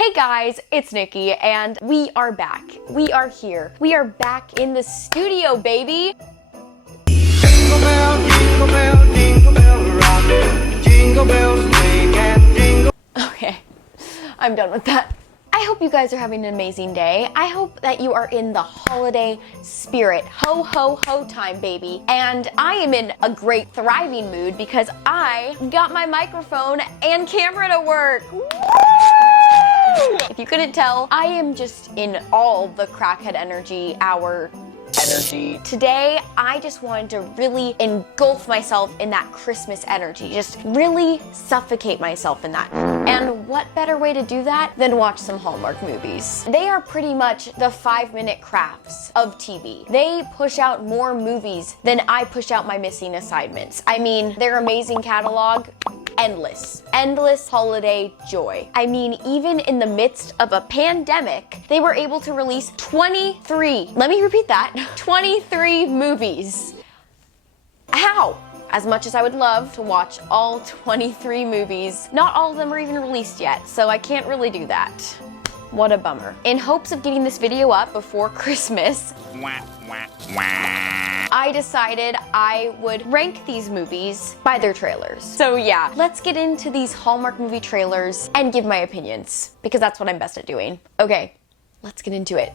Hey guys, it's Nikki, and we are back. We are here. We are back in the studio, baby. Jingle bell rock, jingle bells swing and jingle. Okay, I'm done with that. I hope you guys are having an amazing day. I hope that you are in the holiday spirit. Ho, ho, ho time, baby. And I am in a great, thriving mood because I got my microphone and camera to work. Woo! If you couldn't tell, I am just in all the crackhead energy energy. Today, I just wanted to really engulf myself in that Christmas energy. Just really suffocate myself in that. And what better way to do that than watch some Hallmark movies? They are pretty much the 5-minute crafts of TV. They push out more movies than I push out my missing assignments. I mean, their amazing catalog, endless holiday joy. I mean, even in the midst of a pandemic, they were able to release 23, let me repeat that, 23 movies. How? As much as I would love to watch all 23 movies, not all of them are even released yet, so I can't really do that. What a bummer. In hopes of getting this video up before Christmas, I decided I would rank these movies by their trailers. So yeah, let's get into these Hallmark movie trailers and give my opinions, because that's what I'm best at doing. Okay, let's get into it.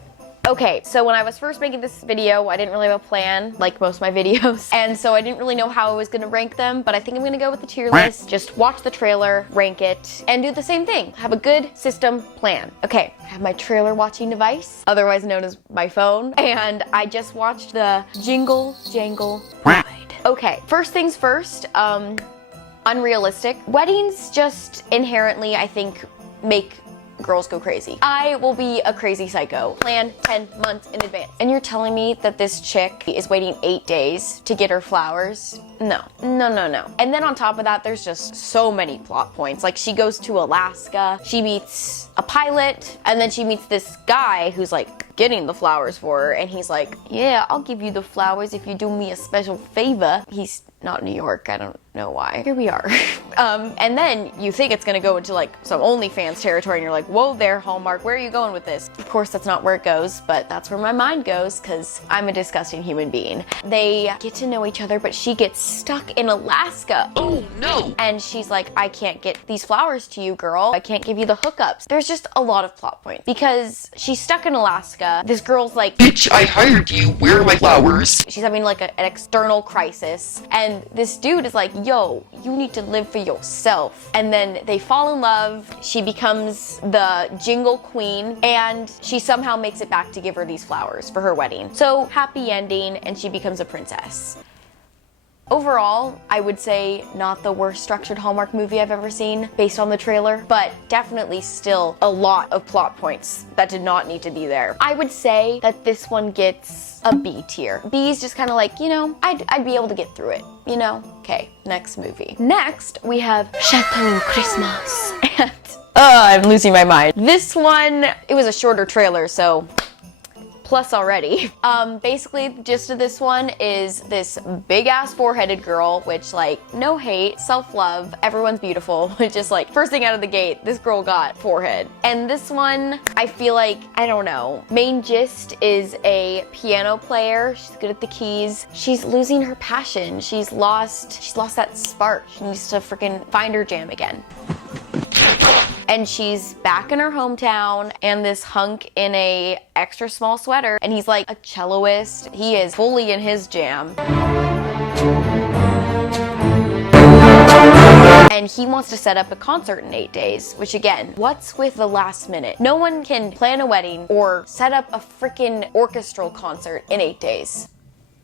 Okay, so when I was first making this video, I didn't really have a plan, like most of my videos, and so I didn't really know how I was gonna rank them, but I think I'm gonna go with the tier list, just watch the trailer, rank it, and do the same thing. Have a good system plan. Okay, I have my trailer watching device, otherwise known as my phone, and I just watched the Jingle Jangle ride. Okay, first things first, unrealistic. Weddings just inherently, I think, make girls go crazy. I will be a crazy psycho. Plan 10 months in advance. And you're telling me that this chick is waiting 8 days to get her flowers? No. And then on top of that, there's just so many plot points. Like, she goes to Alaska, she meets a pilot, and then she meets this guy who's like getting the flowers for her, and he's like, yeah, I'll give you the flowers if you do me a special favor. He's not New York, I don't know why. Here we are. And then you think it's gonna go into like some OnlyFans territory and you're like, whoa there, Hallmark, where are you going with this? Of course, that's not where it goes, but that's where my mind goes because I'm a disgusting human being. They get to know each other, but she gets stuck in Alaska. Oh no! And she's like, I can't get these flowers to you, girl. I can't give you the hookups. There's just a lot of plot points because she's stuck in Alaska. This girl's like, Bitch, I hired you. Where are my flowers? she's having like an external crisis, and this dude is like, yo, you need to live for yourself. And then they fall in love, she becomes the Jingle Queen, and she somehow makes it back to give her these flowers for her wedding. So happy ending, and she becomes a princess. Overall, I would say not the worst structured Hallmark movie I've ever seen based on the trailer, but definitely still a lot of plot points that did not need to be there. I would say that this one gets a B tier. B is just kind of like, you know, I'd be able to get through it, you know? Okay, next movie. Next, we have Shaco Christmas. And, I'm losing my mind. This one, it was a shorter trailer, so plus already. Basically, the gist of this one is this big-ass foreheaded girl, which, like, no hate, self-love, everyone's beautiful. It's just like, first thing out of the gate, this girl got forehead. And this one, I feel like, I don't know, main gist is a piano player. She's good at the keys. She's losing her passion. She's lost that spark. She needs to freaking find her jam again. And she's back in her hometown, and this hunk in a extra small sweater, and he's like a celloist. He is fully in his jam. And he wants to set up a concert in 8 days, which again, what's with the last minute? No one can plan a wedding or set up a freaking orchestral concert in 8 days.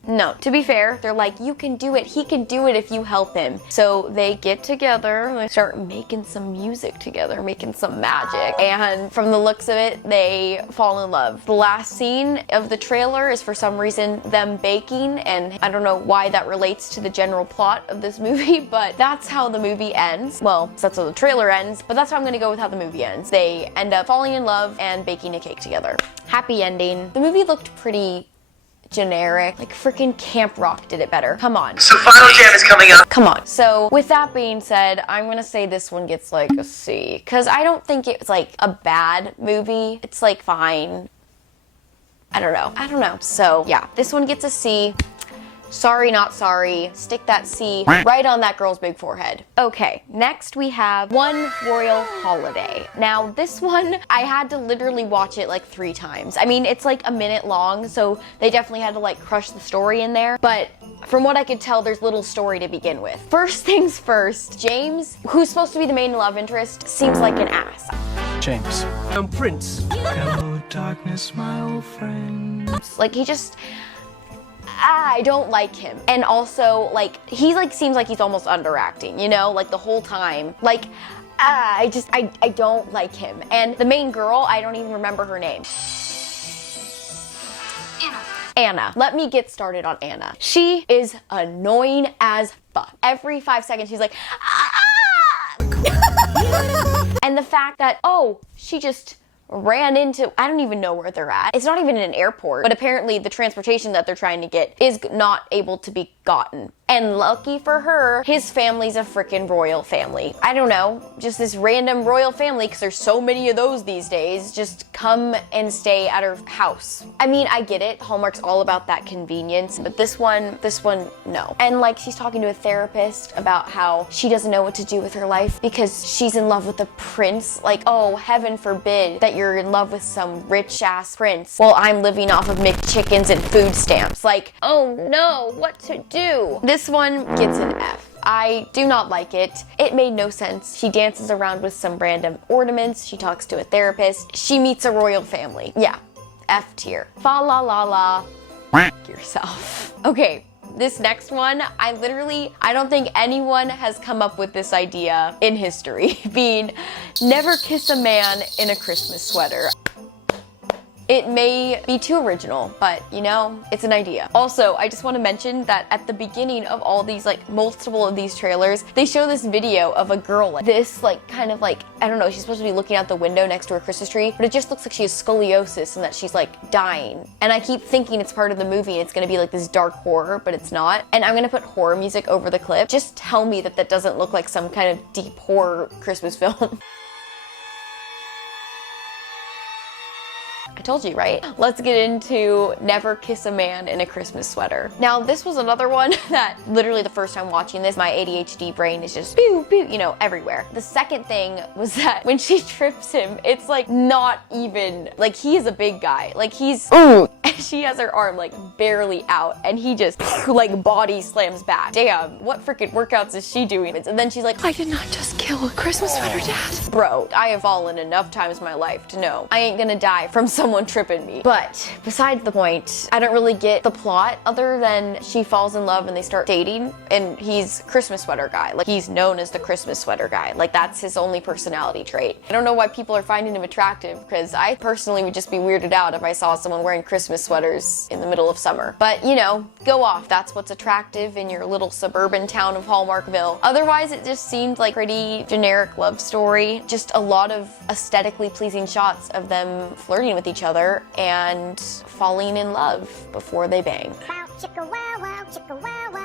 No, to be fair, they're like, you can do it, he can do it if you help him. So they get together, they start making some music together, making some magic, and from the looks of it, they fall in love. The last scene of the trailer is for some reason them baking, and I don't know why that relates to the general plot of this movie, but that's how the movie ends. Well, that's how the trailer ends, but that's how I'm gonna go with how the movie ends. They end up falling in love and baking a cake together. Happy ending. The movie looked pretty generic. Like freaking Camp Rock did it better. Come on. So Final Jam is coming up. Come on. So with that being said, I'm gonna say this one gets like a C. Because I don't think it's like a bad movie. It's like fine. I don't know. So yeah, this one gets a C. Sorry, not sorry. Stick that C right on that girl's big forehead. Okay, next we have One Royal Holiday. Now this one, I had to literally watch it like 3 times. I mean, it's like a minute long, so they definitely had to like crush the story in there. But from what I could tell, there's little story to begin with. First things first, James, who's supposed to be the main love interest, seems like an ass. James. I'm Prince. Hello, darkness, my old friend. Like, he just... I don't like him. And also, like, he like seems like he's almost underacting, you know? Like, the whole time. Like, I don't like him. And the main girl, I don't even remember her name. Anna. Let me get started on Anna. She is annoying as fuck. Every 5 seconds, she's like, ah! And the fact that, oh, she just ran into, I don't even know where they're at. It's not even in an airport, but apparently the transportation that they're trying to get is not able to be gotten. And lucky for her, his family's a freaking royal family. I don't know, just this random royal family, because there's so many of those these days, just come and stay at her house. I mean, I get it, Hallmark's all about that convenience, but this one, no. And like, she's talking to a therapist about how she doesn't know what to do with her life because she's in love with a prince. Like, oh, heaven forbid that you're in love with some rich ass prince while I'm living off of McChickens and food stamps. Like, oh no, what to do? This one gets an F. I do not like it. It made no sense. She dances around with some random ornaments. She talks to a therapist. She meets a royal family. Yeah, F tier. Fa la la la. Yourself. Okay. This next one, I don't think anyone has come up with this idea in history, being never kiss a man in a Christmas sweater. It may be too original, but you know, it's an idea. Also, I just want to mention that at the beginning of all these, like multiple of these trailers, they show this video of a girl like this, like kind of like, I don't know, she's supposed to be looking out the window next to her Christmas tree, but it just looks like she has scoliosis and that she's like dying. And I keep thinking it's part of the movie and it's gonna be like this dark horror, but it's not. And I'm gonna put horror music over the clip. Just tell me that that doesn't look like some kind of deep horror Christmas film. I told you, right? Let's get into Never Kiss a Man in a Christmas Sweater. Now, this was another one that literally the first time watching this, my ADHD brain is just pew, pew, you know, everywhere. The second thing was that when she trips him, it's like not even, like he is a big guy. Like he's, ooh, and she has her arm like barely out and he just like body slams back. Damn, what freaking workouts is she doing? And then she's like, I did not just kill a Christmas sweater, Dad. Bro, I have fallen enough times in my life to know I ain't gonna die from someone tripping me. But besides the point, I don't really get the plot other than she falls in love and they start dating and he's Christmas sweater guy. Like he's known as the Christmas sweater guy. Like that's his only personality trait. I don't know why people are finding him attractive because I personally would just be weirded out if I saw someone wearing Christmas sweaters in the middle of summer. But you know, go off. That's what's attractive in your little suburban town of Hallmarkville. Otherwise, it just seemed like pretty generic love story. Just a lot of aesthetically pleasing shots of them flirting with each other and falling in love before they bang.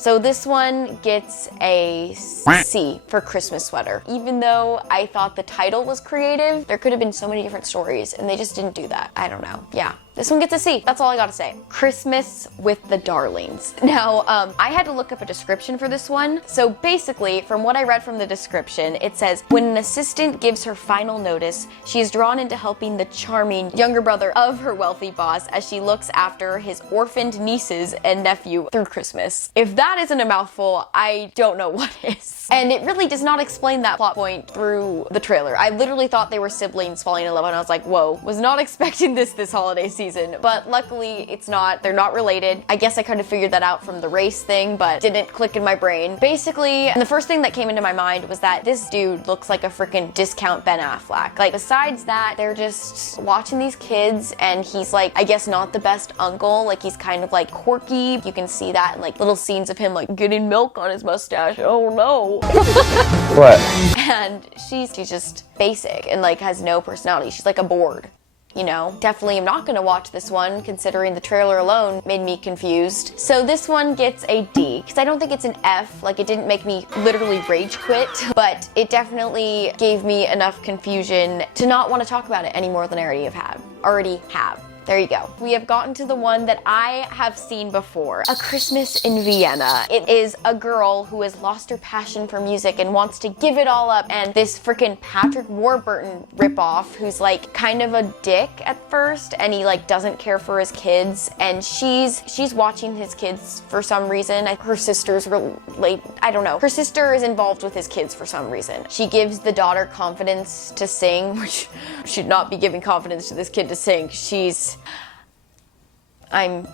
So this one gets a C for Christmas sweater. Even though I thought the title was creative, there could have been so many different stories and they just didn't do that. I don't know. Yeah. This one gets a C. That's all I gotta say. Christmas with the Darlings. Now, I had to look up a description for this one. So basically, from what I read from the description, it says, when an assistant gives her final notice, she is drawn into helping the charming younger brother of her wealthy boss as she looks after his orphaned nieces and nephew through Christmas. If that isn't a mouthful, I don't know what is. And it really does not explain that plot point through the trailer. I literally thought they were siblings falling in love and I was like, whoa, was not expecting this holiday season. But luckily it's not, they're not related. I guess I kind of figured that out from the race thing, but didn't click in my brain. Basically, the first thing that came into my mind was that this dude looks like a freaking discount Ben Affleck. Like besides that, they're just watching these kids and he's like, I guess not the best uncle. Like he's kind of like quirky. You can see that in like little scenes of him like getting milk on his mustache. Oh no. What? And she's just basic and like has no personality. She's like a board. you know. Definitely am not gonna watch this one, considering the trailer alone made me confused. So this one gets a D, because I don't think it's an F. Like, it didn't make me literally rage quit, but it definitely gave me enough confusion to not want to talk about it any more than I already have. There you go. We have gotten to the one that I have seen before. A Christmas in Vienna. It is a girl who has lost her passion for music and wants to give it all up, and this freaking Patrick Warburton ripoff who's like kind of a dick at first, and he like doesn't care for his kids, and she's watching his kids for some reason. Her sister's I don't know. Her sister is involved with his kids for some reason. She gives the daughter confidence to sing, which should not be giving confidence to this kid to sing. I'm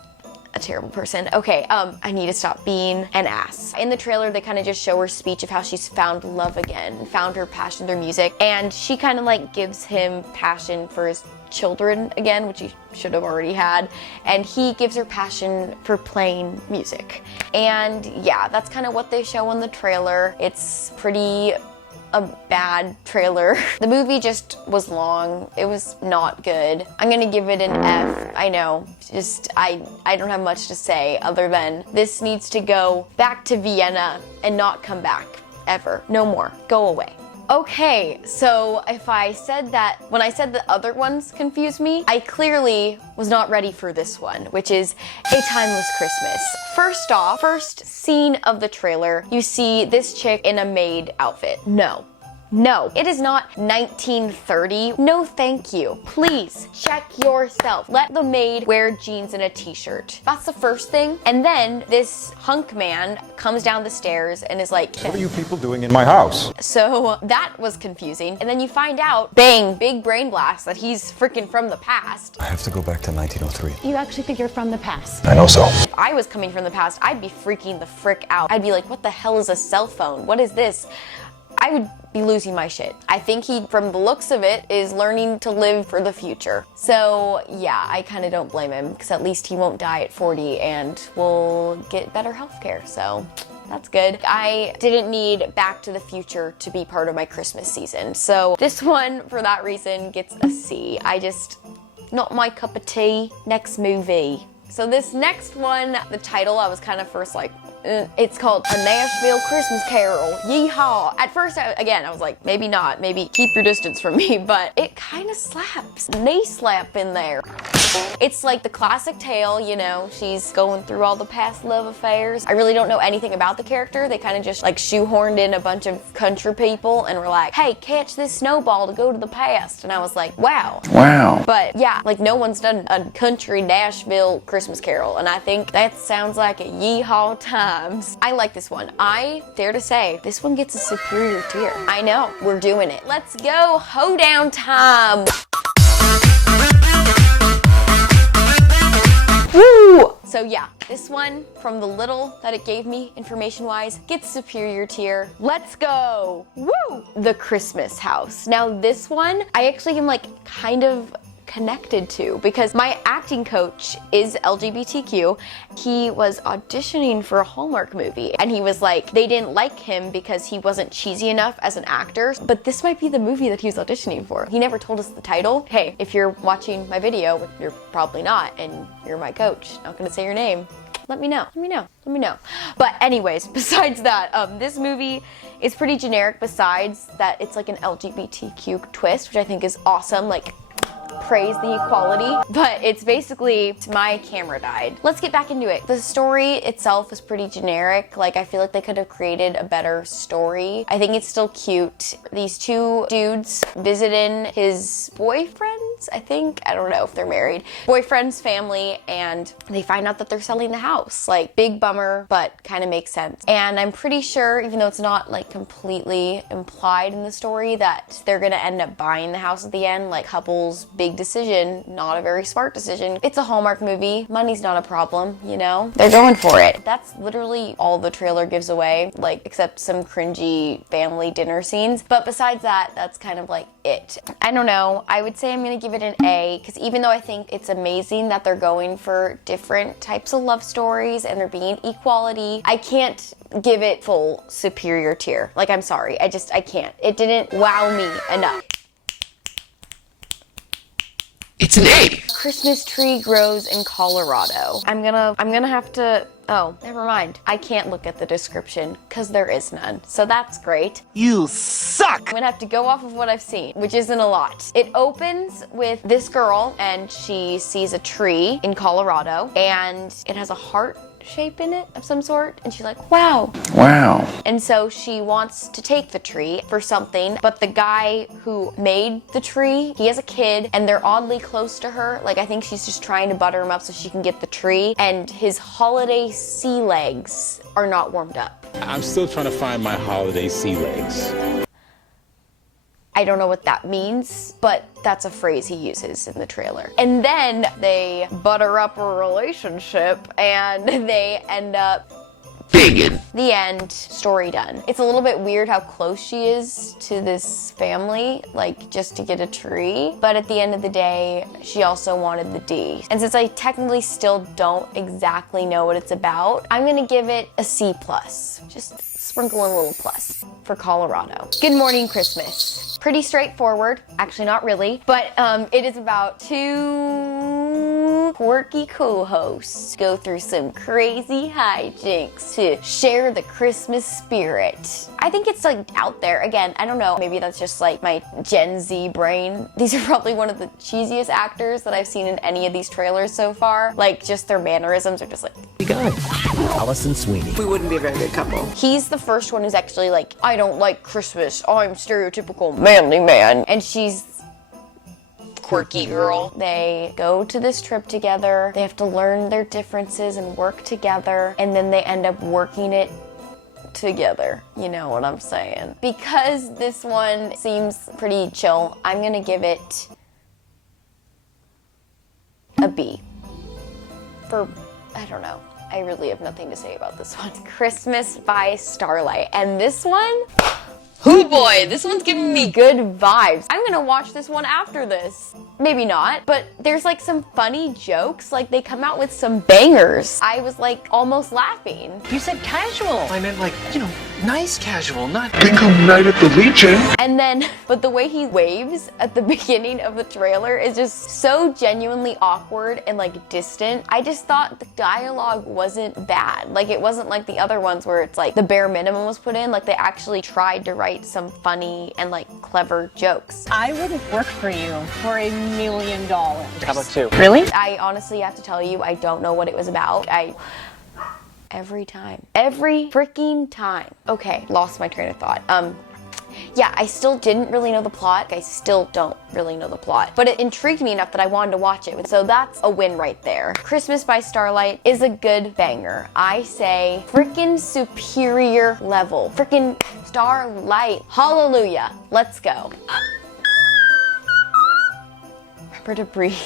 a terrible person. Okay, I need to stop being an ass. In the trailer, they kind of just show her speech of how she's found love again, found her passion through music, and she kind of like gives him passion for his children again, which he should have already had, and he gives her passion for playing music. And yeah, that's kind of what they show in the trailer. It's pretty a bad trailer. The movie just was long. It was not good. I'm gonna give it an F. I know, just I don't have much to say other than this needs to go back to Vienna and not come back ever. No more. Go away. Okay, so if I said that, when I said the other ones confused me, I clearly was not ready for this one, which is A Timeless Christmas. First off, first scene of the trailer, you see this chick in a maid outfit. No, it is not 1930. No, thank you. Please check yourself. Let the maid wear jeans and a t-shirt. That's the first thing. And then this hunk man comes down the stairs and is like, "What are you people doing in my house?" So that was confusing. And then you find out, bang, big brain blast, that he's freaking from the past. I have to go back to 1903. You actually think you're from the past? I know so. If I was coming from the past, I'd be freaking the frick out. I'd be like, what the hell is a cell phone? What is this? I would be losing my shit. I think he, from the looks of it, is learning to live for the future. So yeah, I kind of don't blame him, because at least he won't die at 40 and will get better healthcare, so that's good. I didn't need Back to the Future to be part of my Christmas season, so this one, for that reason, gets a C. Not my cup of tea. Next movie. So this next one, the title, I was kind of first like, it's called A Nashville Christmas Carol. Yeehaw. At first, I was like, maybe not. Maybe keep your distance from me, but it kind of slaps. Knee slap in there. It's like the classic tale, you know, she's going through all the past love affairs. I really don't know anything about the character. They kind of just like shoehorned in a bunch of country people and were like, hey, catch this snowball to go to the past. And I was like, wow. But yeah, like no one's done a country Nashville Christmas Carol. And I think that sounds like a yeehaw times. I like this one. I dare to say this one gets a superior tier. I know, we're doing it. Let's go, hoedown time. Woo! So yeah, this one, from the little that it gave me information-wise, gets superior tier. Let's go! Woo! The Christmas House. Now this one, I actually am like kind of connected to, because my acting coach is LGBTQ. He was auditioning for a Hallmark movie, and he was like, they didn't like him because he wasn't cheesy enough as an actor, but this might be the movie that he was auditioning for. He never told us the title. Hey, if you're watching my video, which you're probably not, and you're my coach, not gonna say your name, let me know. But anyways, besides that, this movie is pretty generic, besides that it's like an LGBTQ twist, which I think is awesome. Like, praise the equality, but it's basically my camera died. Let's get back into it. The story itself is pretty generic. Like, I feel like they could have created a better story. I think it's still cute. These two dudes visiting his boyfriend's, I think, I don't know if they're married, boyfriend's family, and they find out that they're selling the house. Like, big bummer, but kind of makes sense. And I'm pretty sure, even though it's not like completely implied in the story, that they're gonna end up buying the house at the end. Like, couples, big decision, not a very smart decision. It's a Hallmark movie. Money's not a problem, you know? They're going for it. That's literally all the trailer gives away, like, except some cringy family dinner scenes. But besides that, that's kind of like it. I don't know. I would say I'm gonna give it an A, because even though I think it's amazing that they're going for different types of love stories and they're being equality, I can't give it full superior tier. Like, I'm sorry. I can't. It didn't wow me enough. It's It's an A. Christmas tree grows in Colorado. I'm gonna have to, oh, never mind. I can't look at the description because there is none. So that's great. You suck! I'm gonna have to go off of what I've seen, which isn't a lot. It opens with this girl and she sees a tree in Colorado and it has a heart shape in it of some sort, and she's like, wow. Wow. And so she wants to take the tree for something, but the guy who made the tree, he has a kid and they're oddly close to her. Like, I think she's just trying to butter him up so she can get the tree, and his holiday sea legs are not warmed up. I'm still trying to find my holiday sea legs. I don't know what that means, but that's a phrase he uses in the trailer. And then they butter up a relationship and they end up Banging. the end, story done. It's a little bit weird how close she is to this family, like just to get a tree. But at the end of the day, she also wanted the D. And since I technically still don't exactly know what it's about, I'm gonna give it a C+. Just sprinkle in a little plus for Colorado. Good Morning Christmas. Pretty straightforward, actually not really, but it is about two quirky co-hosts go through some crazy hijinks to share the Christmas spirit. I think it's like out there. Again, I don't know, maybe that's just like my Gen Z brain. These are probably one of the cheesiest actors that I've seen in any of these trailers so far. Like, just their mannerisms are just like, Allison Sweeney. We wouldn't be a very good couple. he's the first one who's actually like, I don't like Christmas, I'm stereotypical manly man. And she's quirky girl. They go to this trip together, they have to learn their differences and work together, and then they end up working it together. You know what I'm saying? Because this one seems pretty chill, I'm gonna give it a B. For, I don't know. I really have nothing to say about this one. Christmas by Starlight. And this one, oh boy, this one's giving me good vibes. I'm gonna watch this one after this. Maybe not, but there's like some funny jokes. Like, they come out with some bangers. I was like almost laughing. You said casual. I meant like, nice casual, not Bingo night at the Legion. And then, but the way he waves at the beginning of the trailer is just so genuinely awkward and like distant. I just thought the dialogue wasn't bad. Like, it wasn't like the other ones where it's like the bare minimum was put in. Like, they actually tried to write some funny and like clever jokes. I wouldn't work for you for $1 million. How about two? Really? I honestly have to tell you, I don't know what it was about. Every freaking time. Okay, lost my train of thought. Yeah, I still didn't really know the plot. I still don't really know the plot. But it intrigued me enough that I wanted to watch it. So that's a win right there. Christmas by Starlight is a good banger. I say frickin' superior level. Frickin' Starlight. Hallelujah. Let's go. Remember to breathe.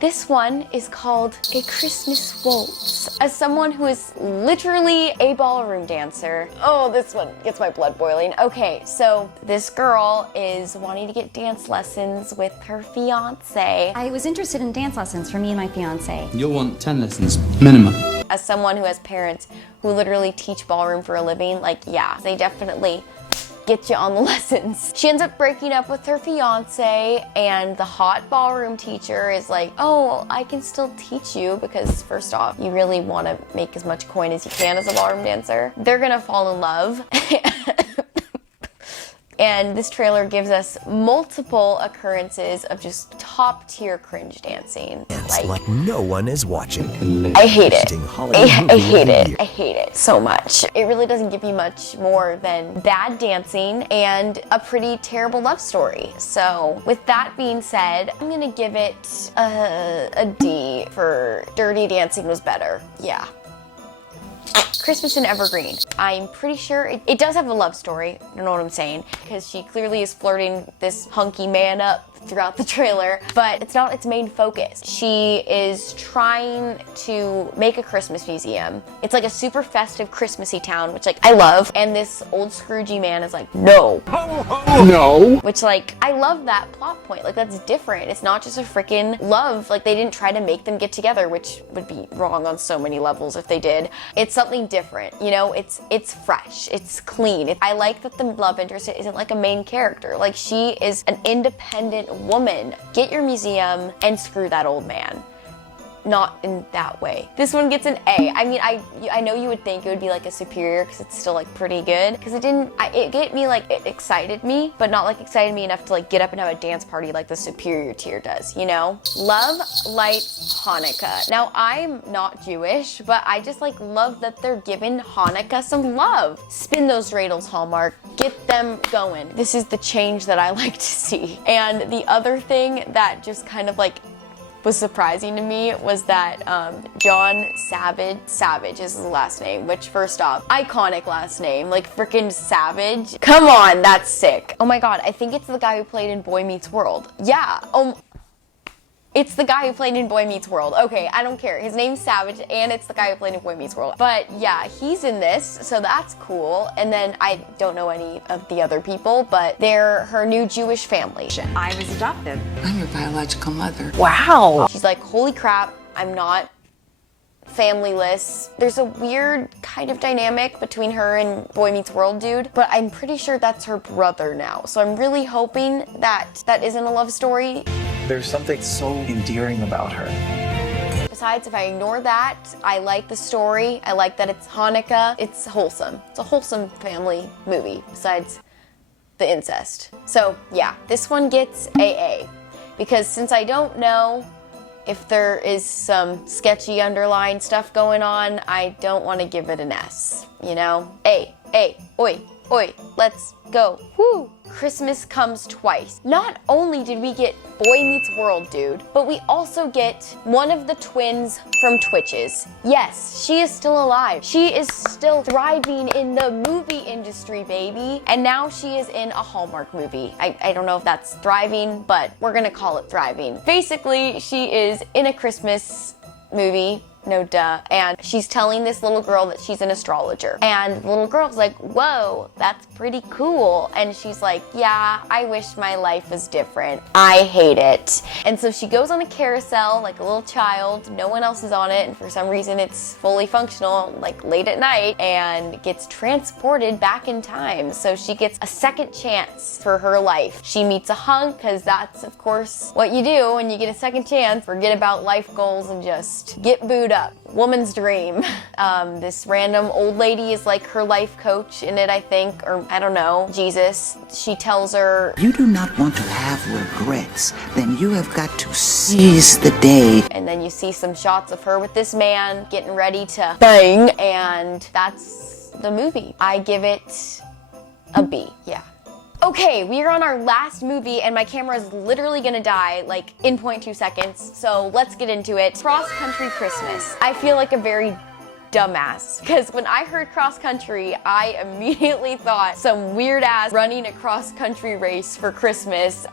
This one is called A Christmas Waltz. As someone who is literally a ballroom dancer, oh, this one gets my blood boiling. Okay, so this girl is wanting to get dance lessons with her fiance. I was interested in dance lessons for me and my fiance. You'll want 10 lessons, minimum. As someone who has parents who literally teach ballroom for a living, like, yeah, they definitely get you on the lessons. She ends up breaking up with her fiance, and the hot ballroom teacher is like, oh, I can still teach you because first off, you really want to make as much coin as you can as a ballroom dancer. They're gonna fall in love. And this trailer gives us multiple occurrences of just top tier cringe dancing. Like no one is watching. I hate it. I hate it. Year. I hate it so much. It really doesn't give you much more than bad dancing and a pretty terrible love story. So with that being said, I'm gonna give it a D for Dirty Dancing was better. Yeah. Christmas in Evergreen. I'm pretty sure it does have a love story. I don't know what I'm saying, because she clearly is flirting this hunky man up throughout the trailer, but it's not its main focus. She is trying to make a Christmas museum. It's like a super festive Christmassy town, which like I love, and this old Scroogey man is like, no. No. Which like, I love that plot point. Like, that's different. It's not just a freaking love. Like, they didn't try to make them get together, which would be wrong on so many levels if they did. It's something different, you know? It's fresh, it's clean. I like that the love interest isn't like a main character. Like, she is an independent woman, get your museum and screw that old man. Not in that way. This one gets an A. I mean, I know you would think it would be like a superior because it's still like pretty good. Because it excited me, but not like excited me enough to like get up and have a dance party like the superior tier does, you know? Love Lights Hanukkah. Now, I'm not Jewish, but I just like love that they're giving Hanukkah some love. Spin those dreidels, Hallmark. Get them going. This is the change that I like to see. And the other thing that just kind of like was surprising to me was that John Savage is his last name, which first off, iconic last name, like freaking Savage. Come on, that's sick. Oh my God, I think it's the guy who played in Boy Meets World. Yeah, it's the guy who played in Boy Meets World. Okay, I don't care. His name's Savage, and it's the guy who played in Boy Meets World. But yeah, he's in this, so that's cool. And then I don't know any of the other people, but they're her new Jewish family. I was adopted. I'm your biological mother. Wow. She's like, holy crap, I'm not familyless. There's a weird kind of dynamic between her and Boy Meets World dude, but I'm pretty sure that's her brother now. So I'm really hoping that that isn't a love story. There's something so endearing about her. Besides, if I ignore that, I like the story. I like that it's Hanukkah. It's wholesome. It's a wholesome family movie, besides the incest. So yeah, this one gets AA. Because since I don't know if there is some sketchy underlying stuff going on, I don't want to give it an S, you know? A, oi, let's go. Woo! Christmas comes twice. Not only did we get Boy Meets World dude, but we also get one of the twins from Twitches. Yes, she is still alive. She is still thriving in the movie industry, baby. And now she is in a Hallmark movie. I don't know if that's thriving, but we're gonna call it thriving. Basically, she is in a Christmas movie. No duh. And she's telling this little girl that she's an astrologer. And the little girl's like, whoa, that's pretty cool. And she's like, yeah, I wish my life was different. I hate it. And so she goes on a carousel like a little child. No one else is on it. And for some reason it's fully functional, like late at night, and gets transported back in time. So she gets a second chance for her life. She meets a hunk, because that's of course what you do when you get a second chance. Forget about life goals and just get booed up. Woman's dream. This random old lady is like her life coach in it, I think, or I don't know, Jesus. She tells her, you do not want to have regrets, then you have got to seize the day. And then you see some shots of her with this man getting ready to bang, and that's the movie. I give it a B, yeah. Okay, we are on our last movie and my camera is literally gonna die like in 0.2 seconds, so let's get into it. Cross Country Christmas. I feel like a very dumbass, because when I heard cross country, I immediately thought some weird ass running a cross country race for Christmas.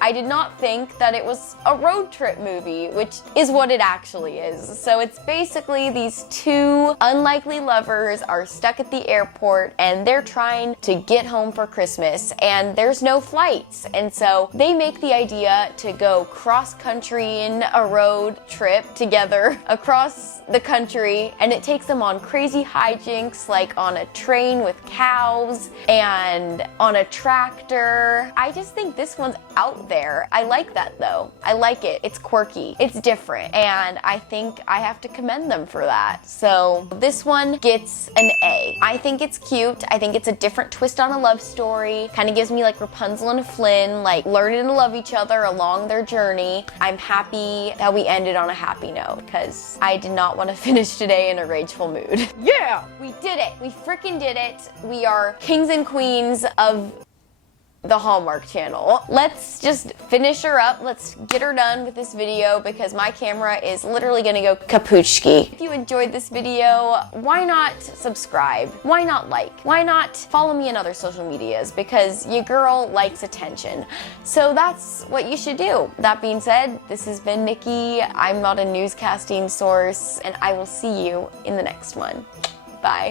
I did not think that it was a road trip movie, which is what it actually is. So it's basically these two unlikely lovers are stuck at the airport and they're trying to get home for Christmas and there's no flights. And so they make the idea to go cross country in a road trip together across the country, and it takes them on crazy hijinks, like on a train with cows and on a tractor. I just think this one's out there. I like that though. I like it. It's quirky. It's different. And I think I have to commend them for that. So this one gets an A. I think it's cute. I think it's a different twist on a love story. Kind of gives me like Rapunzel and Flynn, like learning to love each other along their journey. I'm happy that we ended on a happy note, because I did not want to finish today in a rageful mood. Yeah! We did it! We freaking did it! We are kings and queens of the Hallmark Channel. Let's just finish her up. Let's get her done with this video because my camera is literally gonna go kapoochki. If you enjoyed this video, why not subscribe? Why not like? Why not follow me on other social medias? Because your girl likes attention. So that's what you should do. That being said, this has been Nikki. I'm not a newscasting source, and I will see you in the next one. Bye.